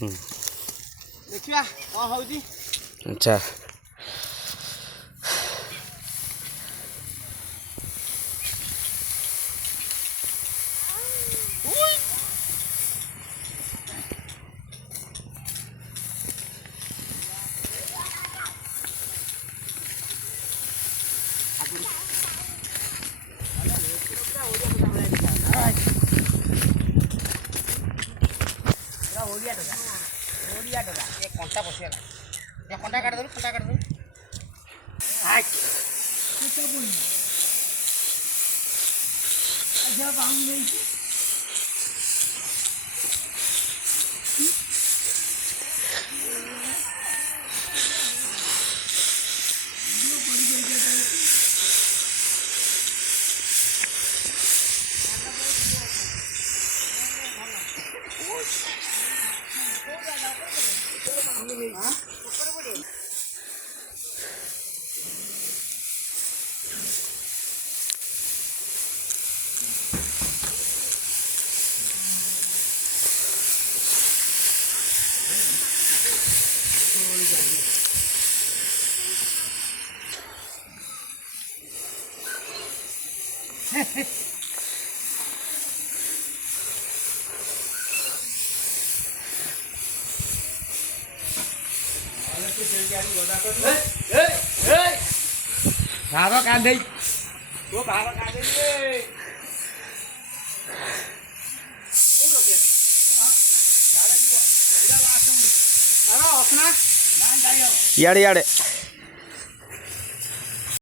देखिया कौन होउची। अच्छा कंटा पशियाला ये कंटा काट दे कंटा काट दे हाय कितना बोल अच्छा बांग नहीं भावा कांदे तो भावा कांदे रे ओडो के हां यार इला वासम अरे ओसना ना जाइयो याडे याडे